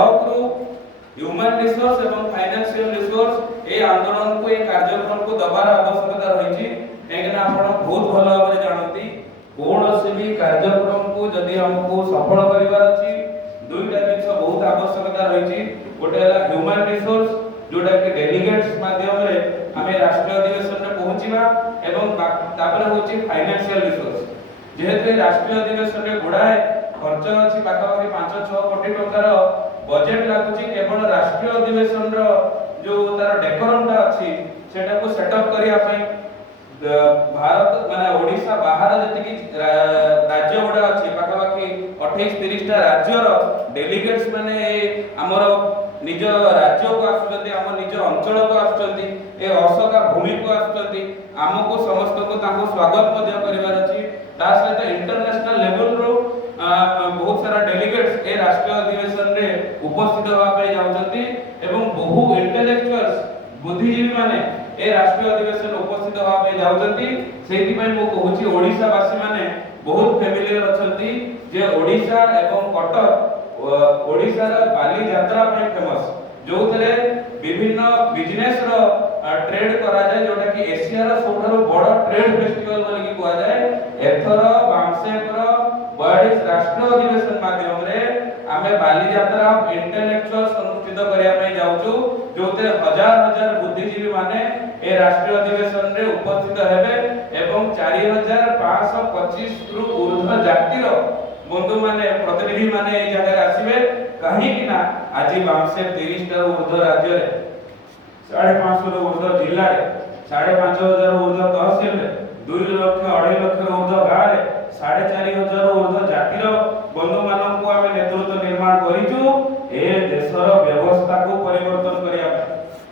Human resource एवं financial resource ए आंदोलन को ए कार्यक्रम को दबार आवश्यकता रही कहीं आप बहुत भल भाव जानती कौन भी कार्यक्रम को जदि हमको सफल करार अच्छी दुईटा जिन बहुत आवश्यकता रही गोटे ह्यूमन रिसोर्स जोटा कि डेलीगेट्स माध्यम आम राष्ट्रीय अधिवेशन में पहुंचा एवं फाइनेंशियल रिसोर्स जेहेतु राष्ट्रीय अधिवेशन में गुड़ाए खर्च अच्छी पाखापाखि 5-6 कोटी टंकार बजेट लागुची केवल राष्ट्रीय अधिवेशन जो तार डेकोरमटा अच्छी सेटा को सेटअप करिया भारत माने ओडिशा बाहर जति राज्य गुडा अच्छी पाखापाखि 28-30 टा राज्यर डेलीगेट्स माने हमर निज राज्य को आसुचंती हम निज अंचल को आसुचंती ए अशोका भूमि को आसुचंती हमको समस्त को ताको स्वागत मध्य करिवार अछि ता सहित इंटरनेशनल लेवल रो बहुत सारा डेलीगेट्स ए राष्ट्रीय अधिवेशन रे उपस्थित होवा पे जाउचंती एवं बहु इंटेलेक्चुअल्स बुद्धिजीवी माने ए राष्ट्रीय अधिवेशन उपस्थित होवा पे जाउचंती सेति पय मो कहूची ओडिसा वासी माने बहुत फेमिलियर अछंती जे ओडिसा एवं कटक ओडिसा रा बाली यात्रा पे फेमस जो थरे विभिन्न बिजनेस रो ट्रेड करा जाय जोटा कि एशिया रा सबठारो बड़ ट्रेड फेस्टिवल बोली कि कुआ जाय एथर बामसेकर 42 राष्ट्रीय अधिवेशन माध्यम रे आमे बाली यात्रा इंटेलेक्चुअल्स अनुष्ठित करिया पे जाउछु जोते हजार हजार बुद्धिजीवी माने ए राष्ट्रीय अधिवेशन रे उपस्थित हेबे एवं 4525 रु ऊर्ध्व जातिर बंधु माने प्रतिनिधि माने ए जगह आसीबे कहीं कि ना आज बामसे 30 टा ऊर्ध्व राज्य रे 550 रु ऊर्ध्व जिल्ला रे 5500 रु ऊर्ध्व तहसील रे 2 लाख 2.5 लाख रु ऊर्ध्व गां रे 4500 रु ऊर्ध्व जातिर बंधु मानन को आमे नेतृत्व निर्माण करिचु ए देशर व्यवस्था को परिवर्तन करिया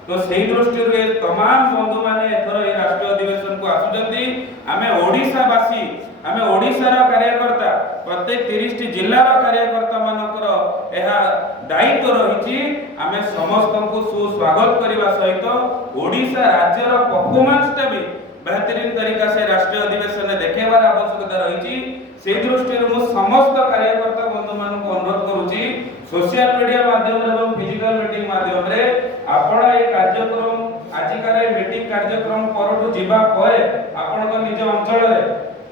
तो सही दृष्टि रे तमाम बंधु माने एथर ए राष्ट्रीय अधिवेशन को आसुचंती आमे ओडिसा वासी आमे ओडिसा रा कार्यकर्ता प्रत्येक 30 टी जिल्ला रा कार्यकर्ता मानकर एहा दायित्व रहिची आमे समस्त को सुस्वागत करिवा सहित ओडिसा राज्य रा परफॉर्मेंस ता भी बेहतरीन तरीका से राष्ट्रीय अधिवेशन में देखेबार आवश्यकता रहिची से दृष्टि रे मो समस्त कार्यकर्ता बंधु मान को अनुरोध करूची सोशल मीडिया माध्यम रे एवं फिजिकल मीटिंग माध्यम रे आपण ए कार्यक्रम आजिकारे मीटिंग कार्यक्रम परठु जिबा परे आपण को निज अंचल रे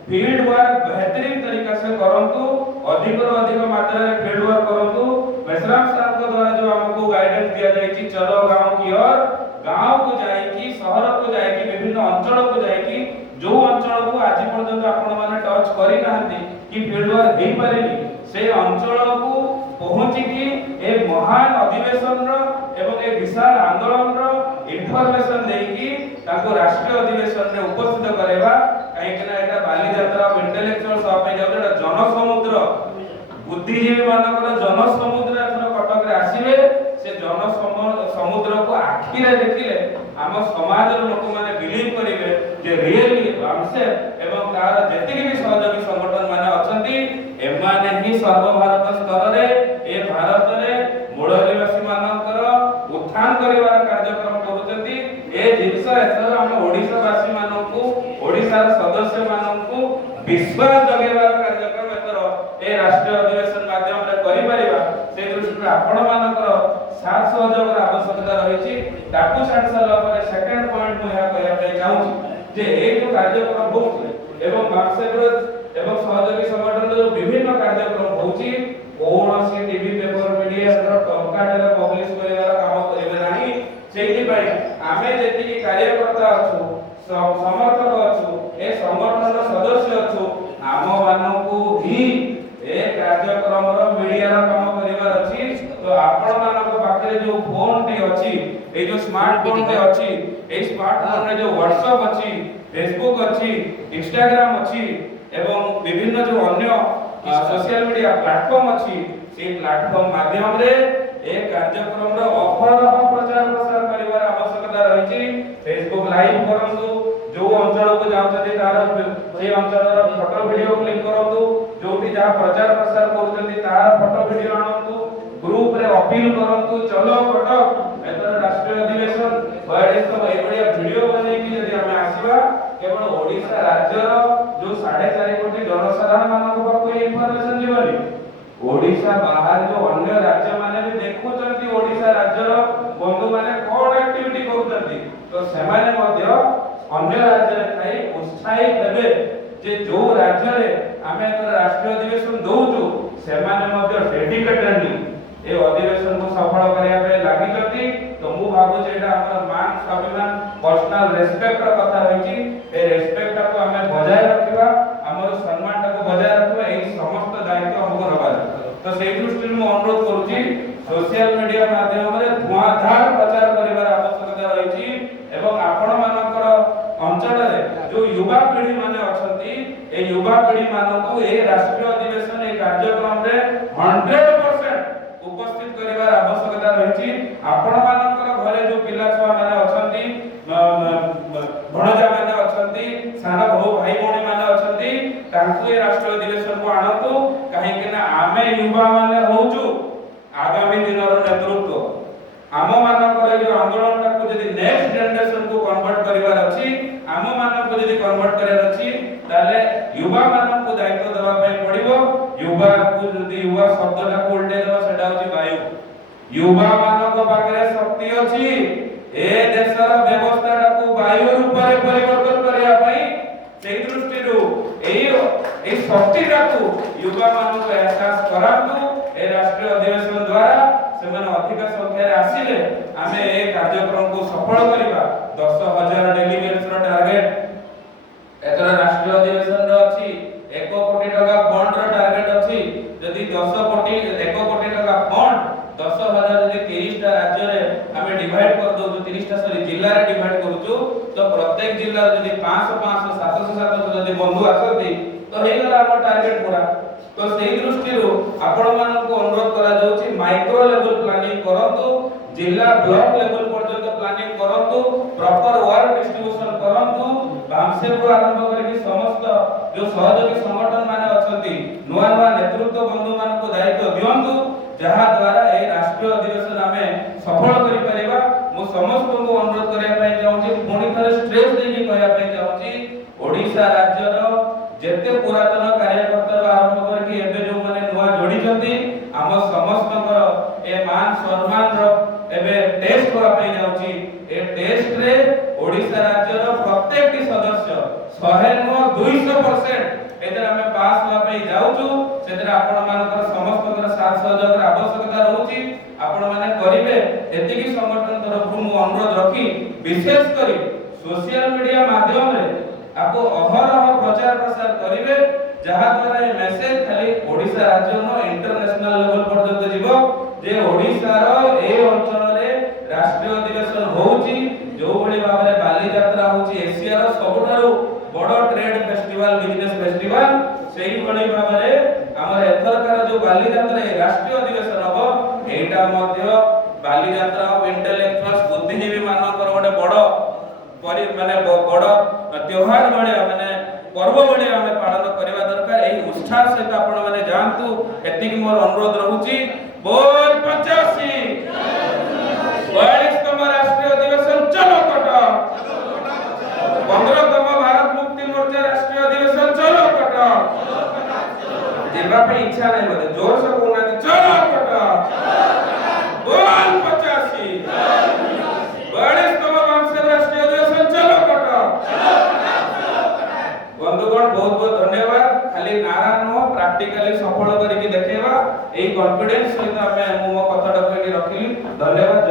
फील्ड वर्क बेहतरीन तरीका से करंतु अधिक रो अधिक मात्रा रे फील्ड वर्क करंतु मेसराम साहब को द्वारा जो हमको गाइडेंस दिया जायछि चलो गांव की ओर गांव को जायकी शहर को जायकी विभिन्न अंचल को जायकी जो अंचल को आज पर्यंत आपण माने टच करि नाहंती कि फील्ड वर्क हेई पारेनी से अंचल को पहुंची कि ए महान अधिवेशन रो एवं ए विशाल आंदोलन रो इन्फॉर्मेशन देकी ताको राष्ट्रीय अधिवेशन रे उपस्थित करेबा काहे कि ना एटा बाली यात्रा इंटेलेक्चुअल सब पे जाउ एटा जन समुद्र बुद्धिजीवी मानकर जन समुद्र एथर कटक रे आसीबे से जन समुद्र को आखि रे देखिले हम समाज रो लोक माने बिलीव करिवे जे रियली हमसे एवं तार जेतिक भी सहयोगी संगठन माने अछंती एमाने ही सर्व भारत स्तर रे ए भारत रे मूल निवासी मानकर उत्थान करिवार कार्यक्रम करूचंती ए जिंस एथर हम ओडिसा वासी मानकू ओडिसा सदस्य मानकू विश्वास जगेवार कार्यक्रम एथर ए राष्ट्रीय अधिवेशन माध्यम रे करि परिबा से दृष्टि आपण मानकर साथ सहयोग आवश्यकता रही ताकू छाड़ सारा पर सेकंड पॉइंट मु या कहया पे चाहूची जे ए जो कार्यक्रम होउची एवं मार्क्सएट एवं सहयोगी संगठन जो विभिन्न कार्यक्रम होउची कोनोसी टीवी पेपर मीडिया रो टंकाटे पब्लिश करिवार काम करिवे नाही सेहि पई आमे जेति कार्यकर्ता अछु समर्थक अछु ए संगठन रो सदस्य अछु आम मानकू ही ए कार्यक्रम रो मीडिया रो काम करिवार अछि तो आपण मानक पाखरे जो फोन टी अछि ए जो स्मार्टफोन टे अछि ए स्मार्टफोन रे जो व्हाट्सएप अछि फेसबुक अछि इंस्टाग्राम अछि एवं विभिन्न जो अन्य सोशल मीडिया प्लेटफॉर्म अछि से प्लेटफॉर्म माध्यम रे ए कार्यक्रम रो अहरह प्रचार प्रसार करिवार आवश्यकता रहिछि फेसबुक लाइव करंतु जो अंचल को जाउछथि तार से अंचल रो फोटो वीडियो क्लिक करंतु जोटी जा प्रचार प्रसार करछथि तार फोटो वीडियो आनंतु ग्रुप रे अपील करंतु चलो कटक एतर राष्ट्रीय अधिवेशन बड़े तो ए बढ़िया वीडियो बनै कि यदि हम आसीबा केवल ओडिसा राज्य रो जो 4.5 कोटी जनसाधारण मानक पाको इन्फॉर्मेशन जीवनी ओडिसा बाहर जो अन्य राज्य माने भी देखु ओडिशा राज्यर बंधु माने कोन एक्टिविटी करूछंती तो सेमाने मध्य अन्य राज्य रे थाई उत्साहित हेबे जे जो राज्य रे आमे राष्ट्रीय अधिवेशन दउछु सेमाने मध्य डेडिकेटेडली ए अधिवेशन को सफल करिया पे लागि जति तो मु भाबु जे एटा हमर मान स्वाभिमान पर्सनल रेस्पेक्ट र कथा रहिछि ए रेस्पेक्ट को हमें बजाय रखिबा हमर सम्मान को बजाय रखिबा एई समस्त दायित्व हमको नबार तो सेई दृष्टि मु अनुरोध करूछि सोशल मीडिया माध्यम रे धुआंधार प्रचार करिवार आवश्यकता रहिछि एवं आपण मानकर अंचल रे जो युवा पीढ़ी माने अछंती ए युवा पीढ़ी मानकु ए राष्ट्रीय अधिवेशन ए कार्यक्रम रे 100% उपस्थित करिवार आवश्यकता रहिछि आपण मानकर घरे जो पिला छुआ माने अछंती भणजा माने अछंती साना बहु भाई भणी माने अछंती तांकु ए राष्ट्रीय अधिवेशन को आनतु काहे कि ना आमे युवा माने होजु आगामी दिनर नेतृत्व आम मानकर जो आंदोलन को यदि नेक्स्ट जनरेशन को कन्वर्ट करिवार अछि आम मानक को यदि कन्वर्ट करिवार अछि ताले युवा मानक को दायित्व देबा पय पड़िबो युवा को यदि युवा शब्दटा को उल्टे देबा सेटा होछि वायु युवा मानक पाखरे शक्ति अछि ए देशर व्यवस्था को वायु रूप रे परिवर्तन करिया पय सेही दृष्टिरु एई शक्तिटा को युवा मानक एहसास करातु ए राष्ट्रीय अधिवेशन द्वारा सेमाने अधिक संख्या रे आसीले आमे ए कार्यक्रम को सफल करिबा 10,000 डेलीगेट्स रो टारगेट एतर राष्ट्रीय अधिवेशन रो अछि 1 कोटी टका फंड रो टारगेट अछि यदि 1 कोटी टका फंड 10,000 यदि 30 टा राज्य रे आमे डिवाइड कर दउ 30 टा सॉरी जिल्ला रे डिवाइड करूछु तो प्रत्येक जिल्ला रे यदि 500 700 यदि बंधु आसती तो हे गला हमर टारगेट पूरा तो सेही दृष्टिरु आपण मानक अनुरोध करा जाउछि माइक्रो लेवल प्लानिंग करंतु जिल्ला ब्लॉक लेवल पर्यंत प्लानिंग करंतु प्रॉपर वर्क डिस्ट्रीब्यूशन करंतु बामसेपुर आरंभ करिकि समस्त जो सहयोगी संगठन माने अछंती नुवा नुवा नेतृत्व बंधु मानक दायित्व दियंतु जहा द्वारा ए राष्ट्रीय अधिवेशन हमें सफल करि परिबा मु समस्त को अनुरोध करिया पय जाउछि पुणी थरे स्ट्रेस देकी कहया पय जाउछि ओडिशा राज्यर जेते पुरातन कार्यकर्ता आरंभ करके एबे जो माने नुवा जोडी जंती हम समस्तकर ए मान सम्मान रो एबे टेस्ट होआ पे जाउची ए टेस्ट रे ओडिशा राज्य रो प्रत्येक टी सदस्य 200% एतर हमें पास होआ पे जाउछु सेतर आपण मानकर समस्तकर साथ सहयोग रा आवश्यकता रहउची आपण माने करिवे एतिकी संगठन तरफ मु अनुरोध रखी विशेष करी सोशल मीडिया माध्यम रे आपको अहरह प्रचार प्रसार करिवे जहा द्वारा ए मेसेज खाली ओडिशा राज्य नो इंटरनेशनल लेवल पर्यंत जीवो जे ओडिशा रो ए अंचल रे राष्ट्रीय अधिवेशन होउची जो बड़ी भाबरे बाली यात्रा होउची एशिया रो सबठारु बड़ ट्रेड फेस्टिवल बिजनेस फेस्टिवल सेही बड़ी भाबरे हमर एथरकार जो बाली यात्रा राष्ट्रीय अधिवेशन हबो एटा मध्य बाली यात्रा ऑफ इंटेलेक्चुअल्स बुद्धिजीवी मानकर गोटे बड़ माने बड़ त्योहार बळे माने पर्व बळे हम पालन करबा दरकार एही उत्साह सहित आपण माने जानतु एतिक मोर अनुरोध रहउची बोल 85 42तम राष्ट्रीय अधिवेशन चलो कटक 15तम भारत मुक्ति मोर्चा राष्ट्रीय अधिवेशन चलो कटक जेबा पे इच्छा नै बदे जोर से बोलना चलो कटक बोल 85 42तम बामसेन राष्ट्रीय अधिवेशन चलो कटक बंधुगण बहुत बहुत धन्यवाद खाली नारा नो प्रैक्टिकली सफल करिकि देखेबा एई कॉन्फिडेंस सहित हमें मो कथाटा रखिली धन्यवाद।